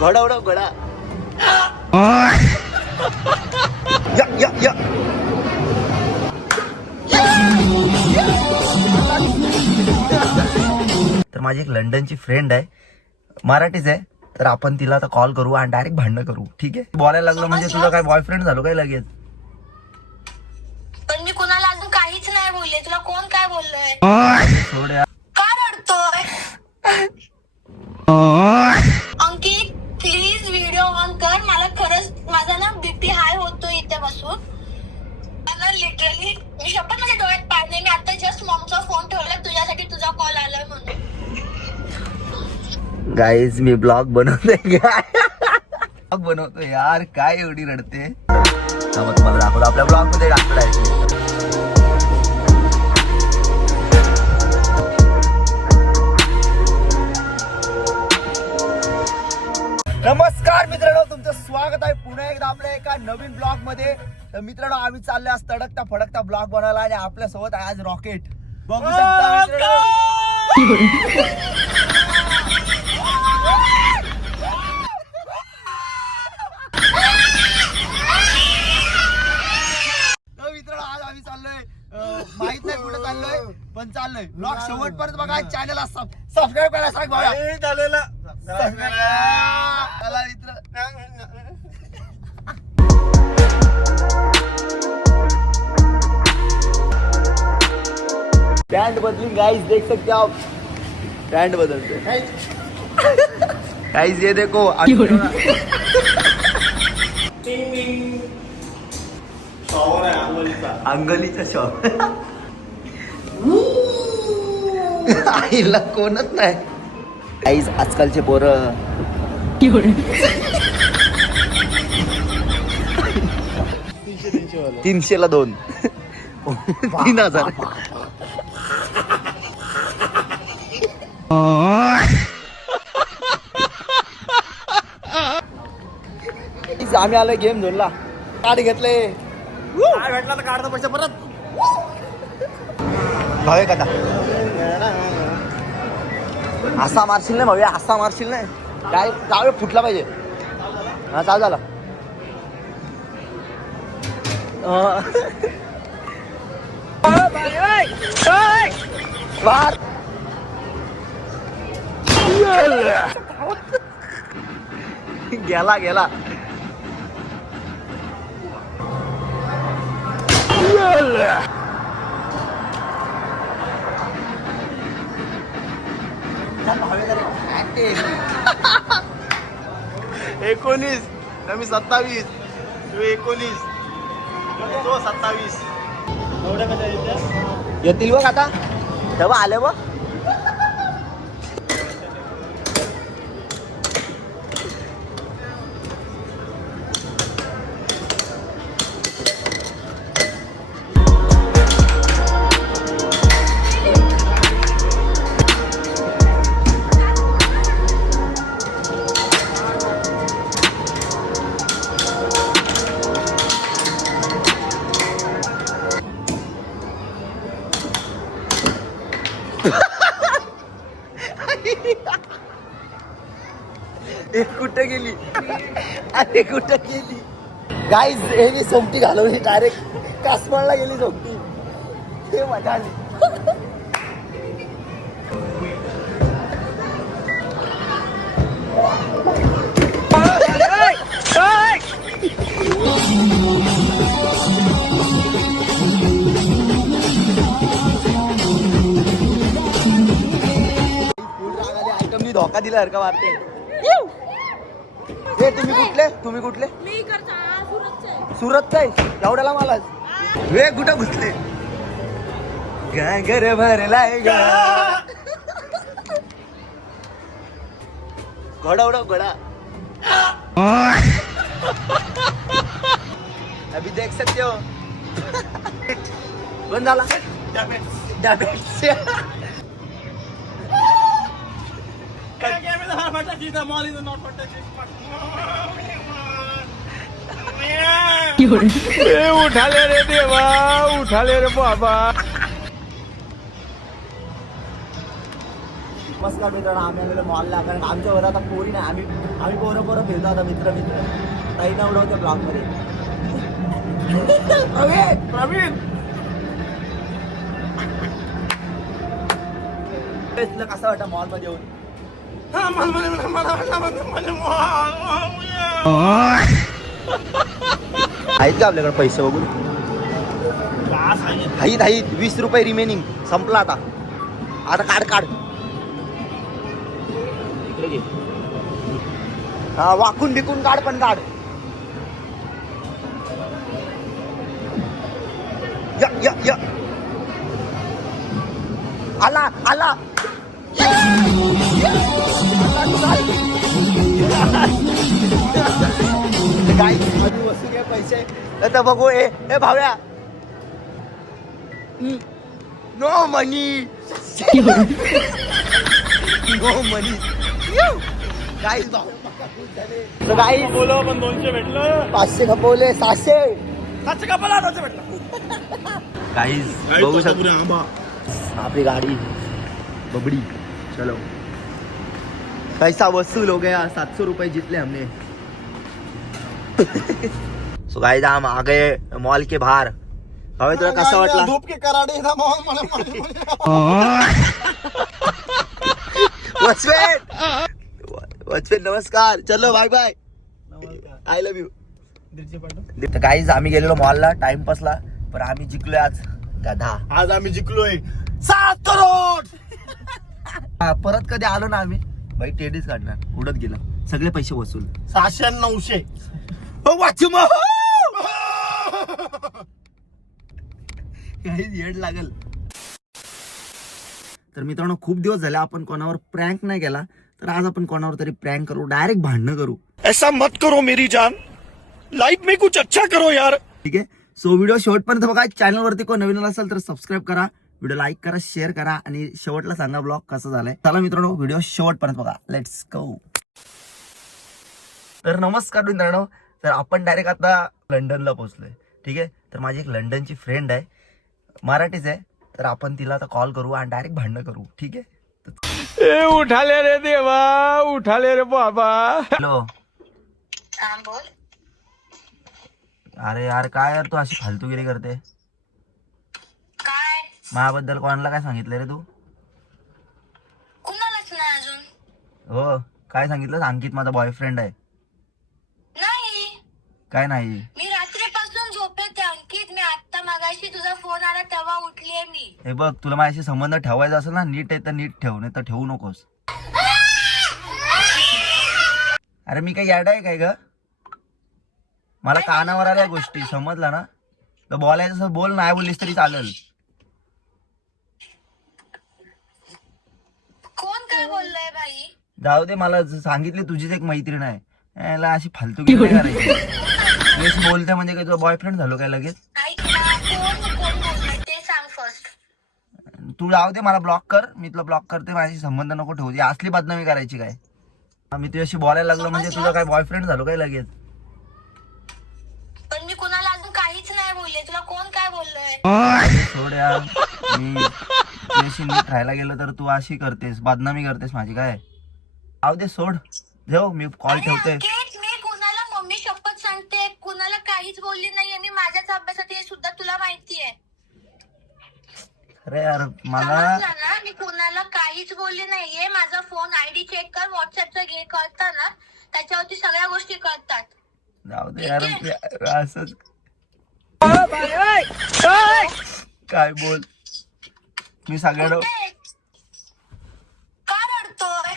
घोडा उडव घोडा. या या या. तर माझी एक लंडनची फ्रेंड आहे, मराठीच आहे. तर आपण तिला आता कॉल करू आणि डायरेक्ट भांडण करू. ठीक आहे? बोलायला लागलो म्हणजे तुझा काय बॉयफ्रेंड झालो काय लगेच? पण मी कुणाला अजून काहीच नाही बोलले. तुला कोण काय बोललंय? सोड यार. का रडतोय? अंकित प्लीज व्हिडिओ ऑन कर. मला खरंच माझा ना बीपी हाय होतो इथे बसून. मला लिटरली मी शपथ माझ्या डोळ्यात पाहिले. मी आता जस्ट मॉमचा फोन ठेवला तुझ्यासाठी, तुझा कॉल आलाय म्हणून. गाईज मी ब्लॉग बनवतोय. ब्लॉग बनवतोय यार, काय एवढी रडते? मग तुम्हाला दाखवतो आपल्या ब्लॉग मध्ये टाकतो आहे. नमस्कार मित्रांनो, तुमचं स्वागत आहे पुन्हा एकदा आपल्या एका नवीन ब्लॉग मध्ये. तर मित्रांनो, आम्ही चालले आज तडकता फडकता ब्लॉग बनवायला आणि आपल्या सोबत आहे आज रॉकेट. बघू शकता मित्रांनो. आज आम्ही चाललोय, माहित नाही कुठे चाललोय पण चाललोय. ब्लॉग शेवटपर्यंत बघा. चॅनल सबस्क्राईब करायला सांग भाऊ. चला मित्र. पैंट बदली गाइस, देख सकते हो आप. पैंट बदलते गाइस, ये देखो. अंगलीचा शॉप. आईला कोणच नाही गाइस. आजकालचे पोरं 300ला 2 3000. आम्ही आलोय गेम झोनला. कार्ड घेतले. काय भेटला तर काढतो पैसे परत. भावे का असा मारशील नाही भावे, असा मारशील नाही. काय काय फुटला पाहिजे. हा चालू झाला. गेला गेला. एकोणीस मी 27. तू 19 तो 27. येतील बघ आता. तेव्हा आले बघ. एक कुठे गेली आणि कुठे गेली गाईज. हे सोमटी घालवली डायरेक्ट कासमाळला गेली सोमटी. हे मजा आली. आयटमनी धोका दिला का मारते. हे तुम्ही कुठले सुरतचा आहे. एवढ्याला मला वे कुठं घुसले. घर भरलाय घोडा उडव घोडा. अभी देख सकते हो. बंद झाला. उठाले रे देवा, उठाले रे बाबा. नमस्कार मित्रांनो, आम्ही आलेलो मॉलला कारण आमच्या घरात आता पोरी नाही. आम्ही पोरं फिरतो आता मित्र काही ना उडवतो ब्लॉग मध्ये. प्रवीण तुला कसं वाटतं मॉल मध्ये येऊन? आहेत का आपल्याकडे पैसे बघून? आहेत 20 रुपये रिमेनिंग. संपला आता काढ इकडे घे. हा वाकून बिकून काढ पण काढ. या आला वस्तू घे पैसे तर बघू. ए भाव्या नो मनी गाईस बोलो पण 200 भेटलं. 500 खपवले 600 कपाला 200 भेटलं. गाईस बघू शकता आपली गाड़ी बबड़ी. चलो पैसा वसूल हो गया. 700 रुपए जीत ले हमने. सो गाइस हम आ गए मॉल के बाहर. हवे तुला कसं वाटलं? धूप के कराडे था मॉल वचवेन नमस्कार. चलो bye bye. I love you. तर गाईज आम्ही गेलेलो मॉलला टाइमपासला पण आम्ही जिंकलोय आज. गधा आज आम्ही जिंकलोय 7 करोड. परत कधी आलो ना आम्ही बाई टेडीच काढणार. उडत गेला सगळे पैसे वसूल. 600 900. येड लागल. तर मित्रांनो खूप दिवस झाले आपण कोणावर प्रँक नाही केला तर आज आपण कोणावर तरी प्रँक करू. डायरेक्ट भांडणं करू. ऐसा मत करो मेरी जान. लाइफ में कुछ अच्छा करो यार. ठीक आहे. सो व्हिडिओ शेवटपर्यंत बघा. चॅनल वरती कोण नवीन असेल तर सबस्क्राईब करा, व्हिडिओ लाईक करा, शेअर करा आणि शेवटला सांगा ब्लॉग कसा झालाय. चला मित्रांनो व्हिडिओ शेवटपर्यंत बघा. Let's go. तर नमस्कार मित्रांनो. तर आपण डायरेक्ट आता लंडनला पोहोचलोय. ठीक आहे. तर माझी एक लंडनची फ्रेंड आहे, मराठीच आहे. तर आपण तिला आता कॉल करू आणि डायरेक्ट भांडणं करू. ठीक आहे. ए उठाले रे देवा, उठाले रे बाबा. हॅलो. बोल. अरे यार काय यार तू अशी फालतूगिरी करते. काय माझ्याबद्दल कोणाला काय सांगितलं रे तू? कुणालाच नाही अजून. हो काय सांगितलं? अंकित माझा बॉयफ्रेंड आहे. नाही काय नाही. मी रात्रीपासून झोपेत आहे अंकित. मी आता मगाशी तुझा फोन आला तेव्हा उठलीये मी. हे बघ तुला माझ्याशी संबंध ठेवायचा असेल ना नीट आहे तर नीट ठेव, नाही तर ठेवू नकोस. अरे मी काही याड आहे काय ग? मला कानावर आल्या गोष्टी समजला ना. तर बोलायचं बोल, नाही बोललीस तरी चालेल. कोण काय बोललंय बाई? जाऊ दे. मला सांगितली तुझीच एक मैत्रीण आहे. याला अशी फालतूगिरी नाही करायची. बोलते म्हणजे काय तुझा बॉयफ्रेंड झालो काय लगेच? ऐक ना, कोण बोललंय ते सांग फर्स्ट. तू जाऊ दे. मला ब्लॉक कर. मी तुला ब्लॉक करते. माझ्याशी संबंध नको ठेवू. असली बदनामी करायची काय? मी तुझ्याशी बोलायला लागलो म्हणजे तुझा काय बॉयफ्रेंड झालो काय लगेच? पण मी कुणाला अजून काहीच नाही बोलले. तुला कोण काय बोललंय? सोड यार. मी तुझ्याशी नीट राहायला गेलो तर तू अशी करतेस, बदनामी करतेस माझी काय? जाऊ दे सोड. जेव मी कॉल ठेवते. मी कुणाला मम्मी शपथ सांगते कुणाला काहीच बोलली नाहीये. मी माझ्याच अभ्यासात हे सुद्धा तुला माहितीये. अरे यार मला समजलं ना, मी कुणाला काहीच बोलली नाहीये. माझा फोन आयडी चेक कर, व्हॉट्सअपचा घे, कळतं ना त्याच्यावरती सगळ्या गोष्टी कळतात. जाऊ दे यार. असंच काय बोल. मी सगळ्या का रडतोय?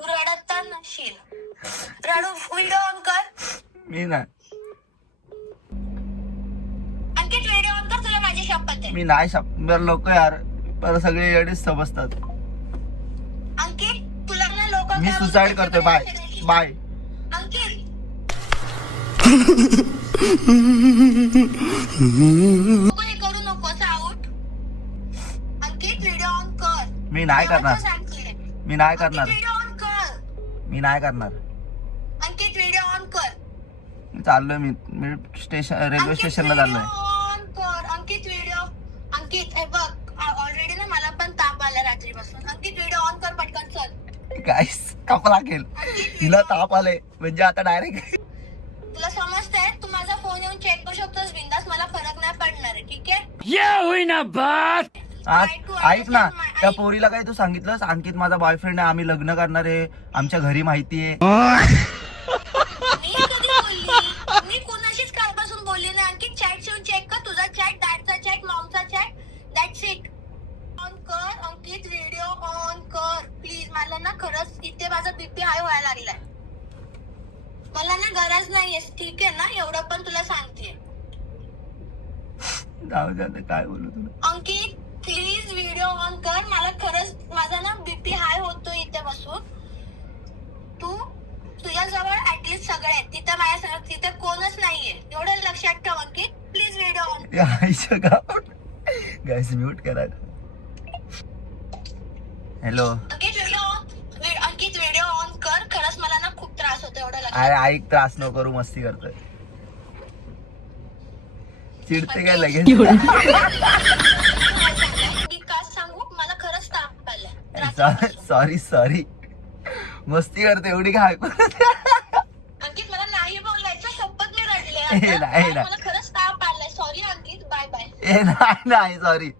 रडत नशील. रडू व्हिडिओ ऑन कर. मी नाही अंकित व्हिडिओ ऑन कर. तुला माझी शपथ आहे. मी नाही बरं लोक यार बरं सगळे एवढेच समजतात. अंकित तुला ना लोक मी सुसाईड करतोय. Bye bye. अंकित करू नकोस आउट. अंकित व्हिडिओ ऑन कर. मी नाही करणार. सांगते मी नाही करणार. व्हिडिओ ऑन कर. मी नाही करणार. अंकित व्हिडिओ ऑन कर. मी चाललोय. मी स्टेशन रेल्वे स्टेशनला चाललोय. ऑन कर. अंकित व्हिडिओ गाईस ताप लागेल, तिला ताप आले म्हणजे आता डायरेक्ट. तुला समजतंय, तू माझा फोन येऊन चेक करू शकतोस बिंदास, मला फरक नाही पडणार आहे, ठीक आहे? ऐक ना, त्या पोरीला काही तू सांगितलंस अंकित माझा बॉयफ्रेंड आहे, आम्ही लग्न करणार आहे, आमच्या घरी माहितीये? मी कधी बोलली? मी कोणाशीच कालपासून बोलली नाही. आणखी चॅट येऊन चेक कर, तुझा चॅट, डॅडचा चॅट, मॉमचा चॅट, दॅट्स इट. ऑन कर अंकित, व्हिडिओ ऑन कर प्लीज. मला ना खरंच इथे माझा बीपी हाय व्हायला लागलाय. मला ना गरज नाहीये, ठीक आहे ना? एवढं पण तुला सांगते. जाऊ दे आता, काय बोलू तुला. अंकित प्लीज व्हिडिओ ऑन कर. मला खरंच माझा ना बीपी हाय होतो इथे बसून. तू तुझ्याजवळ ऍटलीस्ट सगळे आहेत, तिथे माझ्या तिथे कोणच नाहीये, एवढं लक्षात ठेव Ankit. Please video on. Guys mute करा. हॅलो अंकित व्हिडिओ ऑन कर. खरंच मला ना खूप त्रास होतो, एवढं लक्षात. अरे ऐक, त्रास नको करू, मस्ती करतोय. चिडते काय लगेच? मी का सांगू, मला खरंच ताप आलाय. सॉरी मस्ती करते, एवढी काय ऐकू. अंकित मला नाही बोलायचं, शपथ मी रडले. नाही. मला खरंच ताप आलाय. सॉरी अंकित, बाय बाय. नाही सॉरी.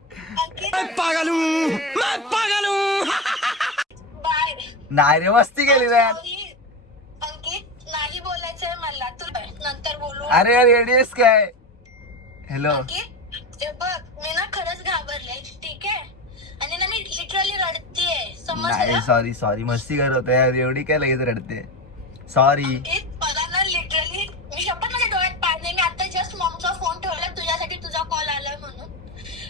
बाय. नाही रे, मस्ती केली रे. अंकित नाही बोलायचंय मला, तुला नंतर बोलू. अरे यार येडीस काय. हॅलो अंकित बघ, मी ना खरंच घाबरले, ठीक आहे? आणि ना मी लिटरली रडतेय, नाही. समजलं? सॉरी मस्ती करत होते यार, एवढी काय लगेच रडते. सॉरी. अंकित मला ना लिटरली, मी शपथ माझ्या डोळ्यात पाणी. मी आता जस्ट मॉमचा फोन ठेवला तुझ्यासाठी, तुझा कॉल आलाय म्हणून.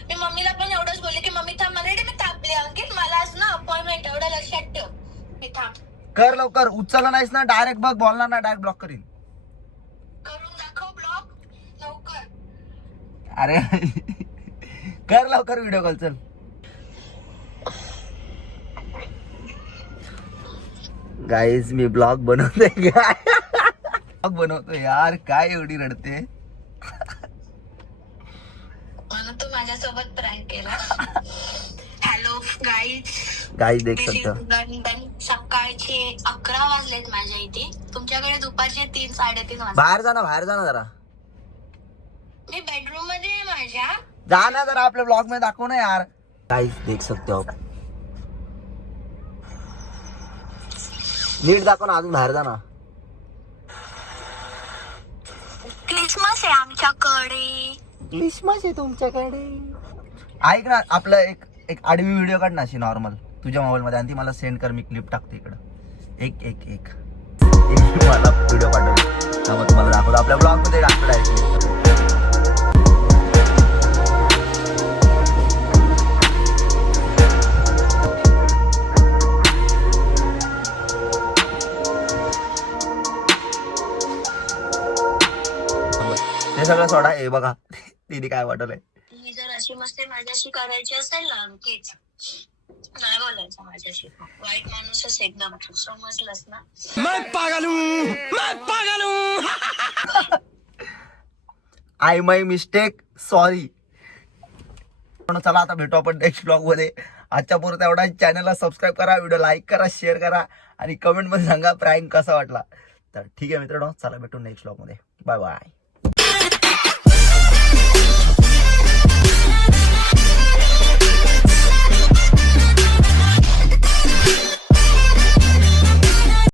मी मम्मीला पण एवढंच बोलले की मम्मी थांब, ऑलरेडी मी तापले. अंकित मला आज ना अपॉइंटमेंट, एवढं लक्षात ठेव. मी थांब. कर लवकर, उचलला नाहीस ना डायरेक्ट बघ, बोलणार ना डायरेक्ट ब्लॉक करीन. करून दाखव ब्लॉग लवकर. अरे कर लवकर व्हिडिओ कॉल, चल. गाईज मी ब्लॉग बनवतोय, ब्लॉग बनवतोय यार, काय एवढी रडते. म्हणून तू माझ्यासोबत प्रँक केला. हॅलो गाईज देख सकता. सकाळचे 11 वाजलेत माझ्या इथे, तुमच्याकडे दुपारचे 3-3:30 वाजले. बाहेर जा ना जरा. मी बेडरूम मध्ये आहे माझ्या. जा ना जरा, आपल्या ब्लॉग मध्ये दाखव ना यार. गाईज देख सकते हो, नीट दाखव ना, अजून बाहेर जा ना. क्रिसमस आहे आमच्याकडे. क्रिसमस आहे तुमच्याकडे. ऐक ना, आपलं एक आडवी व्हिडिओ काढ ना अशी नॉर्मल तुझ्या मोबाईल मध्ये, आणि ती मला सेंड कर, मी क्लिप टाकते इकडं. एक मला व्हिडिओ पाठव, मग तुम्हाला दाखवतो आपल्या ब्लॉग मध्ये टाकतो. हे सगळं सोडा, हे बघा तिने काय वाटलंय. ही जर अशी मस्ती माझ्याशी करायची असेल ना अंकित, नाही बोलायचं माझ्याशी. वाईट माणूसच एकदम, तू समजलंस ना? मैं पागल हूँ. I my mistake, sorry. चला आता भेटू आपण नेक्स्ट ब्लॉग मध्ये. आजच्या पुरता एवढा. चॅनलला सबस्क्राईब करा, व्हिडिओ लाईक करा, शेअर करा, आणि कमेंट मध्ये सांगा प्रँक कसा वाटला. तर ठीक आहे मित्रांनो, चला भेटू नेक्स्ट ब्लॉग मध्ये. Bye bye.